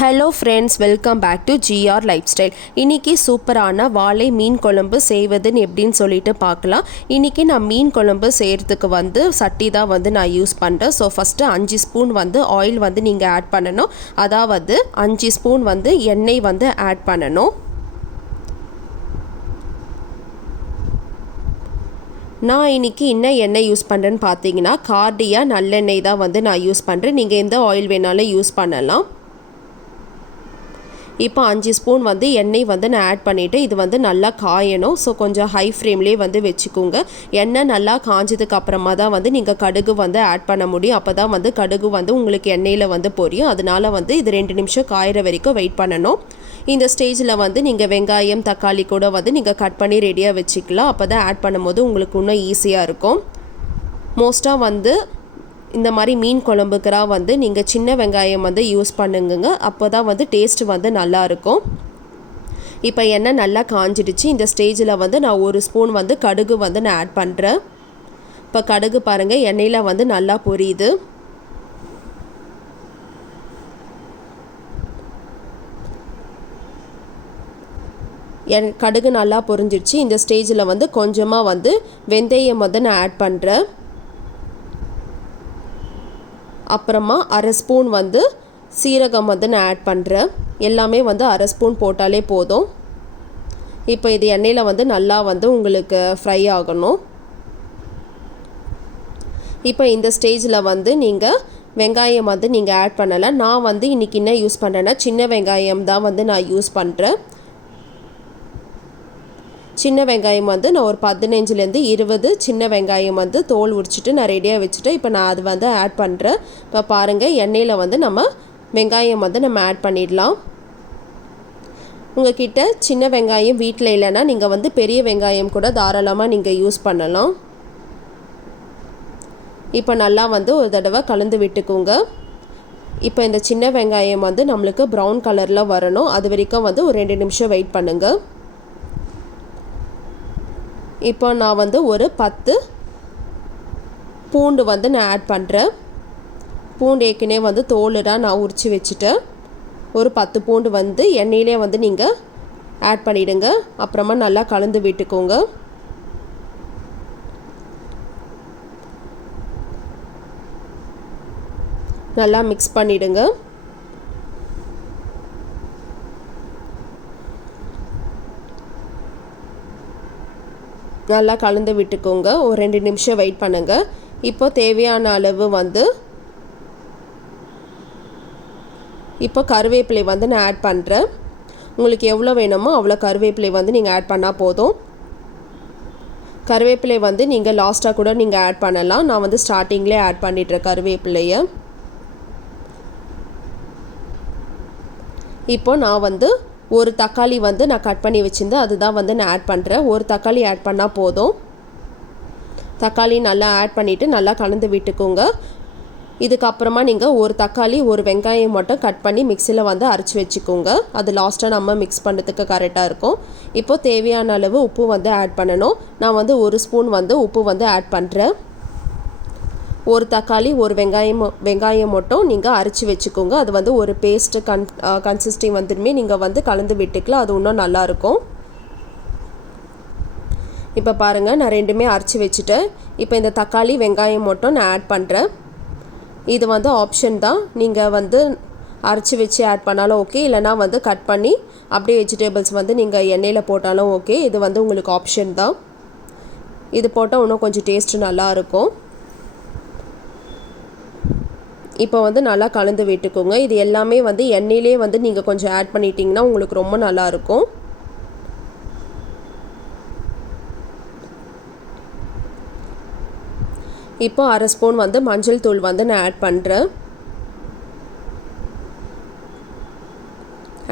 Hello friends, welcome back to GR lifestyle. இன்றைக்கி சூப்பரான வாழை மீன் குழம்பு செய்வதுன்னு எப்படின்னு சொல்லிட்டு பார்க்கலாம். இன்றைக்கி நான் மீன் குழம்பு செய்கிறதுக்கு சட்டி தான் நான் யூஸ் பண்ணுறேன். ஸோ ஃபஸ்ட்டு 5 ஸ்பூன் ஆயில் நீங்கள் ஆட் பண்ணணும். அதாவது 5 ஸ்பூன் எண்ணெய் ஆட் பண்ணணும். நான் இன்றைக்கி என்ன எண்ணெய் யூஸ் பண்ணுறேன்னு பார்த்தீங்கன்னா கார்டியா நல்லெண்ணெய் தான் நான் யூஸ் பண்ணுறேன். நீங்கள் எந்த ஆயில் வேணாலும் யூஸ் பண்ணலாம். இப்போ 5 ஸ்பூன் எண்ணெய் நான் ஆட் பண்ணிவிட்டு இது நல்லா காயணும். ஸோ கொஞ்சம் ஹை ஃப்ளேம்லேயே வச்சுக்கோங்க. எண்ணெய் நல்லா காஞ்சதுக்கு அப்புறமா தான் நீங்கள் கடுகு ஆட் பண்ண முடியும். அப்போ தான் கடுகு உங்களுக்கு எண்ணெயில் பொரியும். அதனால இது 2 நிமிஷம் காயிற வரைக்கும் வெயிட் பண்ணணும். இந்த ஸ்டேஜில் நீங்கள் வெங்காயம் தக்காளி கூட நீங்கள் கட் பண்ணி ரெடியாக வச்சுக்கலாம். அப்போ தான் ஆட் பண்ணும்போது உங்களுக்கு இன்னும் ஈஸியாக இருக்கும். மோஸ்ட்டாக இந்த மாதிரி மீன் குழம்புக்குறா நீங்கள் சின்ன வெங்காயம் யூஸ் பண்ணுங்க. அப்போ தான் டேஸ்ட் நல்லாயிருக்கும். இப்போ எண்ணெய் நல்லா காஞ்சிடுச்சு. இந்த ஸ்டேஜில் நான் 1 ஸ்பூன் கடுகு நான் ஆட் பண்ணுறேன். இப்போ கடுகு பாருங்கள் எண்ணெயில் நல்லா பொரியுது. கடுகு நல்லா பொரிஞ்சிடுச்சு. இந்த ஸ்டேஜில் கொஞ்சமாக வெந்தயம் நான் ஆட் பண்ணுறேன். அப்புறமா 1/2 ஸ்பூன் சீரகம் நான் ஆட் பண்ணுறேன். எல்லாமே 1/2 ஸ்பூன் போட்டாலே போதும். இப்போ இது எண்ணெயில் நல்லா உங்களுக்கு ஃப்ரை ஆகணும். இப்போ இந்த ஸ்டேஜில் நீங்கள் வெங்காயம் நீங்கள் ஆட் பண்ணலை. நான் இன்றைக்கி என்ன யூஸ் பண்ணுறேன்னா சின்ன வெங்காயம் தான் நான் யூஸ் பண்ணுறேன். சின்ன வெங்காயம் நான் ஒரு 15லேருந்து 20 சின்ன வெங்காயம் தோல் உரிச்சிட்டு நான் ரெடியாக வச்சுட்டு இப்போ நான் அது ஆட் பண்ணுறேன். இப்போ பாருங்கள் எண்ணெயில் நம்ம வெங்காயம் நம்ம ஆட் பண்ணிடலாம். உங்கள்கிட்ட சின்ன வெங்காயம் வீட்டில் இல்லைன்னா நீங்கள் பெரிய வெங்காயம் கூட தாராளமாக நீங்கள் யூஸ் பண்ணலாம். இப்போ நல்லா ஒரு தடவை கலந்து விட்டுக்கோங்க. இப்போ இந்த சின்ன வெங்காயம் நம்மளுக்கு ப்ரௌன் கலரில் வரணும். அது வரைக்கும் ஒரு 2 நிமிஷம் வெயிட் பண்ணுங்கள். இப்போ நான் ஒரு 10 பூண்டு நான் ஆட் பண்ணுறேன். பூண்டு ஏற்கனவே தோலுடாக நான் உரித்து வச்சுட்டேன். ஒரு 10 பூண்டு எண்ணெயிலே நீங்கள் ஆட் பண்ணிவிடுங்க. அப்புறமா நல்லா கலந்து விட்டுக்கோங்க. நல்லா மிக்ஸ் பண்ணிவிடுங்க. நல்லா கலந்து விட்டுக்கோங்க. ஒரு 2 நிமிஷம் வெயிட் பண்ணுங்கள். இப்போ தேவையான அளவு இப்போ கருவேப்பிலை நான் ஆட் பண்ணுறேன். உங்களுக்கு எவ்வளோ வேணுமோ அவ்வளோ கருவேப்பிலை நீங்கள் ஆட் பண்ணால் போதும். கருவேப்பிலை நீங்கள் லாஸ்ட்டாக கூட நீங்கள் ஆட் பண்ணலாம். நான் ஸ்டார்டிங்லேயே ஆட் பண்ணிடுறேன் கருவேப்பிலையை. இப்போ நான் ஒரு தக்காளி நான் கட் பண்ணி வச்சுருந்தேன். அதுதான் நான் ஆட் பண்ணுறேன். ஒரு தக்காளி ஆட் பண்ணால் போதும். தக்காளி நல்லா ஆட் பண்ணிவிட்டு நல்லா கலந்து விட்டுக்கோங்க. இதுக்கப்புறமா நீங்கள் ஒரு தக்காளி ஒரு வெங்காயம் மட்டும் கட் பண்ணி மிக்சியில் அரைச்சி வச்சுக்கோங்க. அது லாஸ்ட்டாக நம்ம மிக்ஸ் பண்ணுறதுக்கு கரெக்டாக இருக்கும். இப்போது தேவையான அளவு உப்பு ஆட் பண்ணணும். நான் 1 ஸ்பூன் உப்பு ஆட் பண்ணுறேன். ஒரு தக்காளி ஒரு வெங்காயம் மட்டும் நீங்கள் அரைச்சி வச்சுக்கோங்க. அது ஒரு பேஸ்ட்டு கன்சிஸ்டி நீங்கள் கலந்து விட்டுக்கலாம். அது இன்னும் நல்லாயிருக்கும். இப்போ பாருங்கள் நான் 2மே அரைச்சி வச்சுட்டேன். இப்போ இந்த தக்காளி வெங்காயம் மட்டும் நான் ஆட் பண்ணுறேன். இது ஆப்ஷன் தான். நீங்கள் அரைச்சி வச்சு ஆட் பண்ணாலும் ஓகே, இல்லைனா கட் பண்ணி அப்படியே வெஜிடபிள்ஸ் நீங்கள் எண்ணெயில் போட்டாலும் ஓகே. இது உங்களுக்கு ஆப்ஷன் தான். இது போட்டால் இன்னும் கொஞ்சம் டேஸ்ட்டு நல்லாயிருக்கும். இப்போ நல்லா கலந்து விட்டுக்கோங்க. இது எல்லாமே எண்ணெயிலே நீங்கள் கொஞ்சம் ஆட் பண்ணிட்டீங்கன்னா உங்களுக்கு ரொம்ப நல்லாயிருக்கும். இப்போ 1/2 ஸ்பூன் மஞ்சள் தூள் நான் ஆட் பண்ணுறேன்.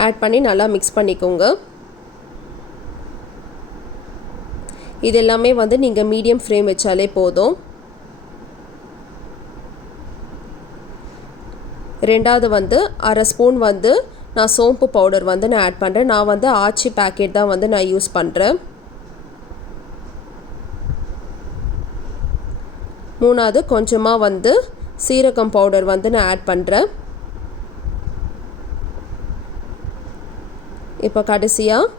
ஆட் பண்ணி நல்லா மிக்ஸ் பண்ணிக்கோங்க. இது எல்லாமே நீங்கள் மீடியம் ஃப்ளேம் வச்சாலே போதும். ரெண்டாவது 1/2 ஸ்பூன் நான் சோம்பு பவுடர் நான் ஆட் பண்ணுறேன். நான் ஆச்சி பேக்கெட் தான் நான் யூஸ் பண்ணுறேன். மூணாவது கொஞ்சமாக சீரகம் பவுடர் நான் ஆட் பண்ணுறேன். இப்போ கடைசியாக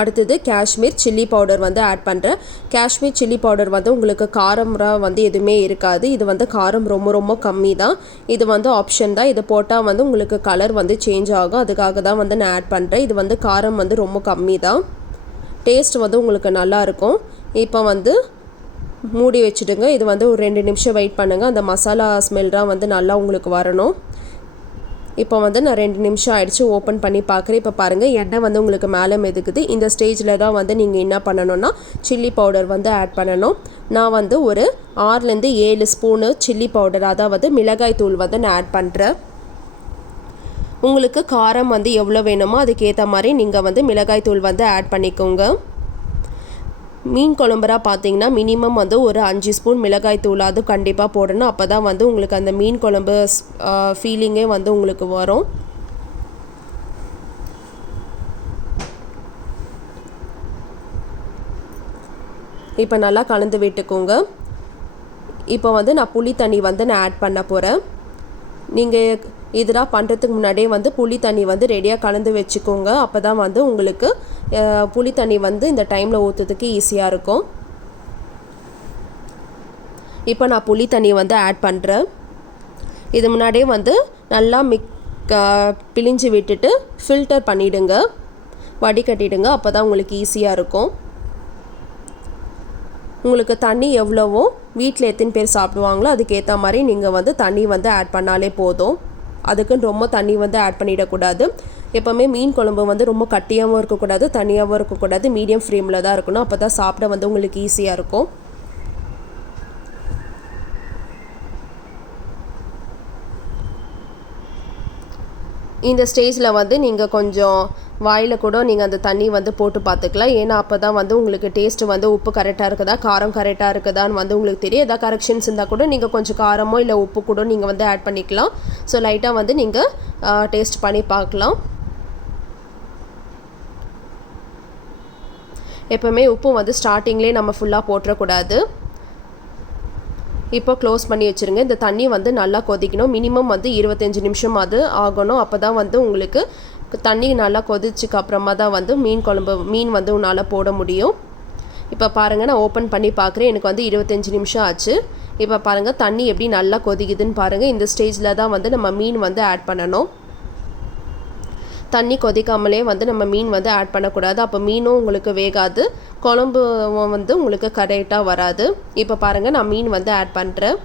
அடுத்தது காஷ்மீர் சில்லி பவுடர் வந்து ஆட் பண்ணுறேன். காஷ்மீர் சில்லி பவுடர் வந்து உங்களுக்கு காரம்லாம் வந்து எதுவுமே இருக்காது. இது வந்து காரம் ரொம்ப ரொம்ப கம்மி தான். இது வந்து ஆப்ஷன் தான். இது போட்டால் வந்து உங்களுக்கு கலர் வந்து சேஞ்ச் ஆகும். அதுக்காக தான் வந்து நான் ஆட் பண்ணுறேன். இது வந்து காரம் வந்து ரொம்ப கம்மி தான். டேஸ்ட் வந்து உங்களுக்கு நல்லாயிருக்கும். இப்போ வந்து மூடி வச்சுடுங்க. இது வந்து ஒரு 2 நிமிஷம் வெயிட் பண்ணுங்கள். அந்த மசாலா ஸ்மெல்லாம் வந்து நல்லா உங்களுக்கு வரணும். இப்போ வந்து நான் 2 நிமிஷம் ஆயிடுச்சு, ஓப்பன் பண்ணி பார்க்குறேன். இப்போ பாருங்கள் எண்ணெய் வந்து உங்களுக்கு மேலே மிதக்குது. இந்த ஸ்டேஜில் தான் வந்து நீங்கள் என்ன பண்ணணும்னா சில்லி பவுடர் வந்து ஆட் பண்ணணும். நான் வந்து ஒரு 6லேருந்து 7 ஸ்பூனு சில்லி பவுடர், அதாவது மிளகாய் தூள் வந்து நான் ஆட் பண்ணுறேன். உங்களுக்கு காரம் வந்து எவ்வளோ வேணுமோ அதுக்கேற்ற மாதிரி நீங்கள் வந்து மிளகாய் தூள் வந்து ஆட் பண்ணிக்கோங்க. மீன் குழம்புரா பார்த்தீங்கன்னா மினிமம் வந்து ஒரு 5 ஸ்பூன் மிளகாய் தூளாவது கண்டிப்பாக போடணும். அப்போ தான் வந்து உங்களுக்கு அந்த மீன் குழம்பு ஃபீலிங்கே வந்து உங்களுக்கு வரும். இப்போ நல்லா கலந்து விட்டுக்கோங்க. இப்போ வந்து நான் புளி தண்ணி வந்து நான் ஆட் பண்ண போகிறேன். நீங்கள் இதெல்லாம் பண்ணுறதுக்கு முன்னாடியே வந்து புளி தண்ணி வந்து ரெடியாக கலந்து வச்சுக்கோங்க. அப்போ தான் வந்து உங்களுக்கு புளி தண்ணி வந்து இந்த டைமில் ஊற்றுறதுக்கு ஈஸியாக இருக்கும். இப்போ நான் புளி தண்ணி வந்து ஆட் பண்ணுறேன். இது முன்னாடியே வந்து நல்லா பிழிஞ்சு விட்டுட்டு ஃபில்டர் பண்ணிவிடுங்க, வடிகட்டிடுங்க. அப்போ தான் உங்களுக்கு ஈஸியாக இருக்கும். உங்களுக்கு தண்ணி எவ்வளவோ வீட்டில் எத்தனை பேர் சாப்பிடுவாங்களோ அதுக்கேற்ற மாதிரி நீங்கள் வந்து தண்ணி வந்து ஆட் பண்ணாலே போதும். அதுக்குன்னு ரொம்ப தண்ணி வந்து ஆட் பண்ணிடக்கூடாது. எப்போவுமே மீன் குழம்பு வந்து ரொம்ப கட்டியாகவும் இருக்கக்கூடாது, தண்ணியாகவும் இருக்கக்கூடாது. மீடியம் ஃப்ளேமில் தான் இருக்கணும். அப்போ தான் சாப்பிட வந்து உங்களுக்கு ஈஸியாக இருக்கும். இந்த ஸ்டேஜில் வந்து நீங்கள் கொஞ்சம் வாயில் கூட நீங்கள் அந்த தண்ணி வந்து போட்டு பார்த்துக்கலாம். ஏன்னா அப்போ தான் வந்து உங்களுக்கு டேஸ்ட்டு வந்து உப்பு கரெக்டாக இருக்குதா, காரம் கரெக்டாக இருக்குதான்னு வந்து உங்களுக்கு தெரியும். எதாவது கரெக்ஷன்ஸ் இருந்தால் கூட நீங்கள் கொஞ்சம் காரமோ இல்லை உப்பு கூட நீங்கள் வந்து ஆட் பண்ணிக்கலாம். ஸோ லைட்டாக வந்து நீங்கள் டேஸ்ட் பண்ணி பார்க்கலாம். எப்போவுமே உப்பு வந்து ஸ்டார்டிங்லேயே நம்ம ஃபுல்லாக போட்டுறக்கூடாது. இப்போ க்ளோஸ் பண்ணி வச்சுருங்க. இந்த தண்ணி வந்து நல்லா கொதிக்கணும். மினிமம் வந்து 25 நிமிஷம் அது ஆகணும். அப்போ தான் வந்து உங்களுக்கு தண்ணி நல்லா கொதிச்சுக்கு அப்புறமா தான் வந்து மீன் வந்து உன்னால் போட முடியும். இப்போ பாருங்கள், நான் ஓப்பன் பண்ணி பார்க்குறேன். எனக்கு வந்து 25 நிமிஷம் ஆச்சு. இப்போ பாருங்கள் தண்ணி எப்படி நல்லா கொதிக்குதுன்னு பாருங்கள். இந்த ஸ்டேஜில் தான் வந்து நம்ம மீன் வந்து ஆட் பண்ணணும். தண்ணி கொதிக்காமலே வந்து நம்ம மீன் வந்து ஆட் பண்ணக்கூடாது. அப்போ மீனும் உங்களுக்கு வேகாது, குழம்பு வந்து உங்களுக்கு கரெக்டாக வராது. இப்போ பாருங்கள் நான் மீன் வந்து ஆட் பண்ணுறேன்.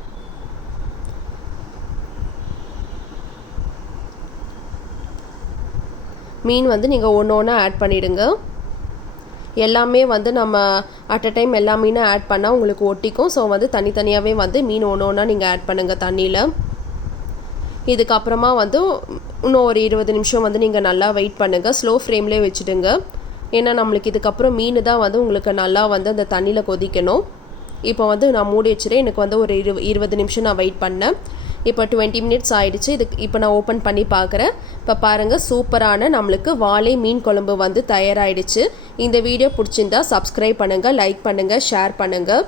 மீன் வந்து நீங்கள் ஒன்று ஒன்றா ஆட் பண்ணிவிடுங்க. எல்லாமே வந்து நம்ம அட் அ டைம் எல்லா மீனும் ஆட் பண்ணால் உங்களுக்கு ஒட்டிக்கும். ஸோ வந்து தனித்தனியாகவே வந்து மீன் ஒன்று ஒன்றா நீங்கள் ஆட் பண்ணுங்கள் தண்ணியில். இதுக்கப்புறமா வந்து இன்னும் ஒரு 20 நிமிஷம் வந்து நீங்கள் நல்லா வெயிட் பண்ணுங்கள். ஸ்லோ ஃப்ளேம்லேயே வச்சுடுங்க. ஏன்னா நம்மளுக்கு இதுக்கப்புறம் மீன் தான் வந்து உங்களுக்கு நல்லா வந்து அந்த தண்ணியில் கொதிக்கணும். இப்போ வந்து நான் மூடி வச்சுறேன். எனக்கு வந்து ஒரு 20 நிமிஷம் நான் வெயிட் பண்ணேன். இப்போ 20 மினிட்ஸ் ஆகிடுச்சு. இப்போ நான் ஓப்பன் பண்ணி பார்க்குறேன். இப்போ பாருங்கள், சூப்பரான நம்மளுக்கு வாளை மீன் குழம்பு வந்து தயாராகிடுச்சு. இந்த வீடியோ பிடிச்சிருந்தா சப்ஸ்கிரைப் பண்ணுங்கள், லைக் பண்ணுங்கள், ஷேர் பண்ணுங்கள்.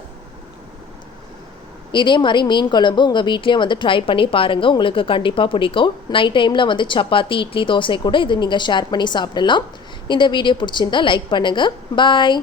இதே மாதிரி மீன் குழம்பு உங்கள் வீட்லேயும் வந்து ட்ரை பண்ணி பாருங்கள், உங்களுக்கு கண்டிப்பாக பிடிக்கும். நைட் டைமில் வந்து சப்பாத்தி, இட்லி, தோசை கூட இது நீங்கள் ஷேர் பண்ணி சாப்பிடலாம். இந்த வீடியோ பிடிச்சிருந்தா லைக் பண்ணுங்கள். பாய்.